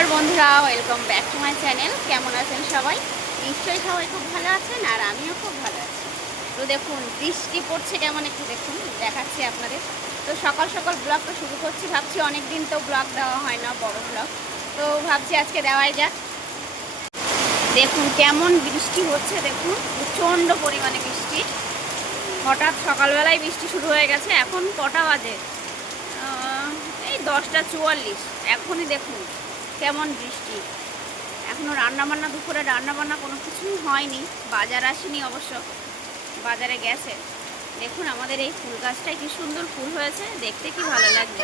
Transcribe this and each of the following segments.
নমস্কার বন্ধুরা, welcome back to my channel. কেমন আছেন সবাই? নিশ্চয়ই সবাই খুব ভালো আছেন, আর আমিও খুব ভালো আছি। তো দেখুন বৃষ্টি পড়ছে কেমন, একটু দেখুন, দেখাচ্ছি আপনাদের। তো সকাল সকাল ব্লগটা শুরু করছি, ভাবছি অনেক দিন তো ব্লগ দেওয়া হয় না, বড় ব্লগ, তো ভাবছি আজকে দেওয়াই যাক। দেখুন কেমন বৃষ্টি হচ্ছে, দেখুন প্রচণ্ড পরিমাণে বৃষ্টি। হঠাৎ সকালবেলায় বৃষ্টি শুরু হয়ে গেছে। এখন কটা বাজে? এই 10টা 44। এখনই দেখুন কেমন বৃষ্টি। এখনও রান্নাবান্না, দুপুরে রান্নাবান্না কোনো কিছুই হয়নি। বাজার আসেনি অবশ্য, বাজারে গেছে। দেখুন আমাদের এই ফুল গাছটায় কি সুন্দর ফুল হয়েছে, দেখতে কি ভালো লাগছে।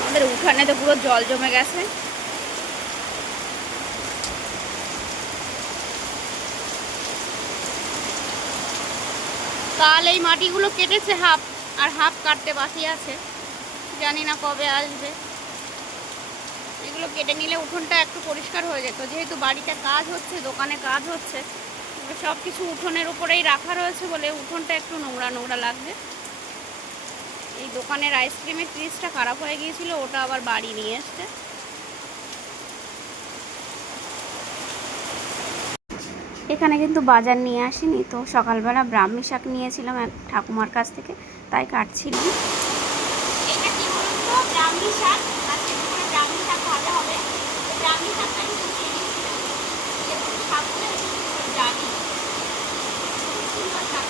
আমাদের উঠানে তো পুরো জল জমে গেছে। কাল এই মাটিগুলো কেটেছে হাফ, আর হাফ কাটতে বাকি আছে, জানি না কবে আসবে। এগুলো কেটে নিলে উঠোনটা একটু পরিষ্কার হয়ে যেত, যেহেতু বাড়িতে কাজ হচ্ছে, দোকানে কাজ হচ্ছে, সব কিছু উঠোনের উপরেই রাখা রয়েছে বলে উঠোনটা একটু নোংরা নোংরা লাগবে। এই দোকানের আইসক্রিমের ফ্রিজটা খারাপ হয়ে গিয়েছিল, ওটা আবার বাড়ি নিয়ে এসছে। এখানে কিন্তু বাজার নিয়ে আসিনি, তো সকালবেলা ব্রাহ্মী শাক নিয়েছিলাম এক ঠাকুমার কাছ থেকে, তাই কাটছিলাম। এটা কি বলুন তো, ব্রাহ্মী শাক। আজকে দুপুরে ব্রাহ্মী শাক ভাজা হবে। ব্রাহ্মী শাকটা কিন্তু নিয়েছিলাম, দেখুন শাকগুলো জানি সুন্দর শাক।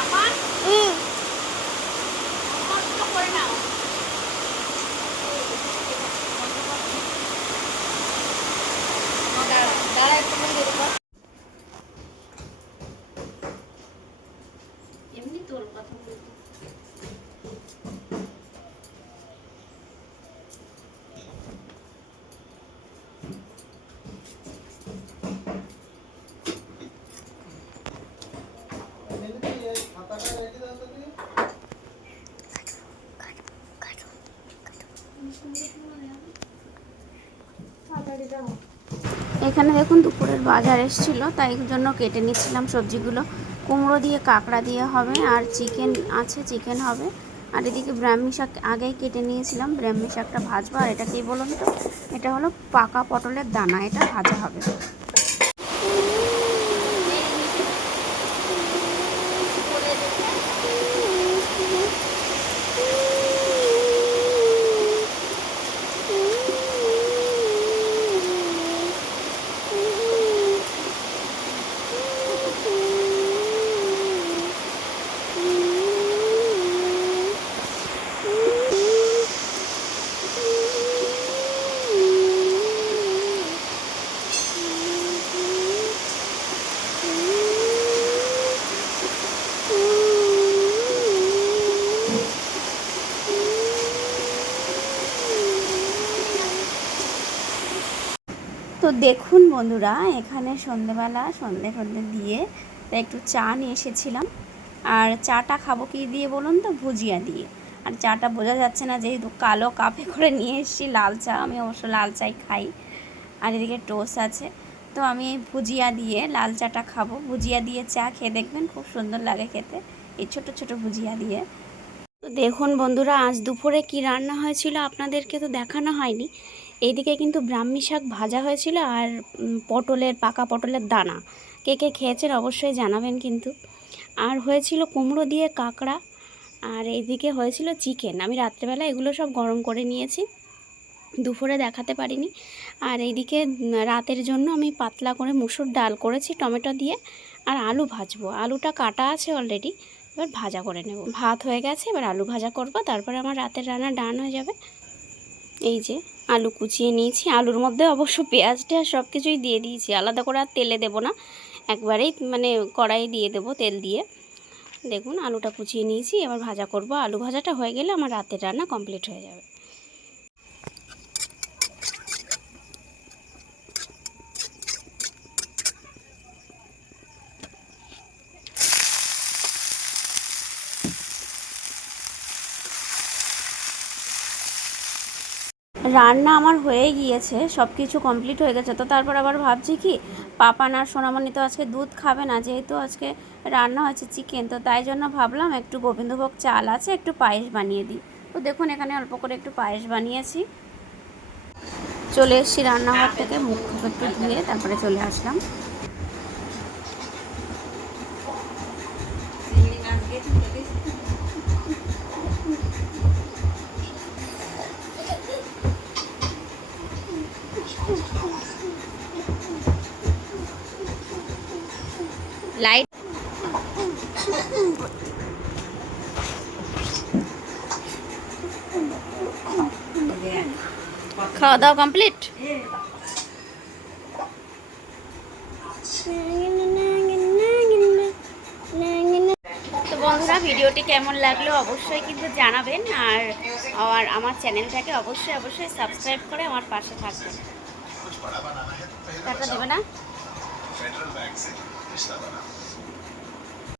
আবার কষ্ট করে নাও। দাঁড়া একটু এমনি তোর কথা বলতে। এখানে দেখুন দুপুরের বাজার এসেছিল, তাই জন্য কেটে নিচ্ছিলাম সবজিগুলো। কুমড়ো দিয়ে কাঁকড়া দিয়ে হবে, আর চিকেন আছে, চিকেন হবে। আর এদিকে ব্রাহ্মী শাক আগেই কেটে নিয়েছিলাম, ব্রাহ্মী শাকটা ভাজবো। আর এটা কি বলুন তো, এটা হলো পাকা পটলের দানা, এটা ভাজা হবে। তো দেখুন বন্ধুরা, এখানে সন্ধেবেলা সন্ধে দিয়ে একটু চা নিয়ে এসেছিলাম। আর চাটা খাবো কি দিয়ে বলুন তো, ভুজিয়া দিয়ে। আর চাটা বোঝা যাচ্ছে না, যেহেতু কালো কাপে করে নিয়ে এসেছি লাল চা, আমি অবশ্য লাল চাই খাই। আর এদিকে টোস্ট আছে, তো আমি এই ভুজিয়া দিয়ে লাল চাটা খাবো। ভুজিয়া দিয়ে চা খেয়ে দেখবেন, খুব সুন্দর লাগে খেতে, এই ছোট ছোট ভুজিয়া দিয়ে। তো দেখুন বন্ধুরা, আজ দুপুরে কি রান্না হয়েছিল আপনাদেরকে তো দেখানো হয়নি। এইদিকে কিন্তু ব্রাহ্মী শাক ভাজা হয়েছিল, আর পাকা পটলের দানা। কে কে খেয়েছেন অবশ্যই জানাবেন কিন্তু। আর হয়েছিল কুমড়ো দিয়ে কাঁকড়া, আর এইদিকে হয়েছিল চিকেন। আমি রাত্রেবেলা এগুলো সব গরম করে নিয়েছি, দুপুরে দেখাতে পারিনি। আর এইদিকে রাতের জন্য আমি পাতলা করে মুসুর ডাল করেছি টমেটো দিয়ে, আর আলু ভাজবো। আলুটা কাটা আছে অলরেডি, এবার ভাজা করে নেব। ভাত হয়ে গেছে, এবার আলু ভাজা করব, তারপরে আমার রাতের রান্না ডান হয়ে যাবে। এই যে আলু কুচিয়ে নিয়েছি, আলুর মধ্যে অবশ্য পেঁয়াজ টেয়াজ সব কিছুই দিয়ে দিয়েছি, আলাদা করে আর তেলে দেবো না, একবারেই মানে কড়াই দিয়ে দেবো তেল দিয়ে। দেখুন আলুটা কুচিয়ে নিয়েছি, এবার ভাজা করব। আলু ভাজাটা হয়ে গেলে আমার রাতের রান্না কমপ্লিট হয়ে যাবে। রান্না আমার হয়ে গিয়েছে, সব কিছু কমপ্লিট হয়ে গেছে। তো তারপর আবার ভাবছি কি, পাপান আর সোনামণি তো আজকে দুধ খাবে না, যেহেতু আজকে রান্না হয়েছে চিকেন, তো তাই জন্য ভাবলাম একটু গোবিন্দভোগ চাল আছে, একটু পায়েস বানিয়ে দিই। তো দেখুন এখানে অল্প করে একটু পায়েস বানিয়েছি। চলে এসেছি রান্নাঘর থেকে, মুখ টুক একটু ধুয়ে তারপরে চলে আসলাম। লাইট খাওয়া দাওয়া কমপ্লিট। তো বন্ধুরা, ভিডিওটি কেমন লাগলো অবশ্যই কিন্তু জানাবেন, আর আমার চ্যানেলটাকে অবশ্যই সাবস্ক্রাইব করে আমার পাশে থাকবেন। টাটা দেবে না।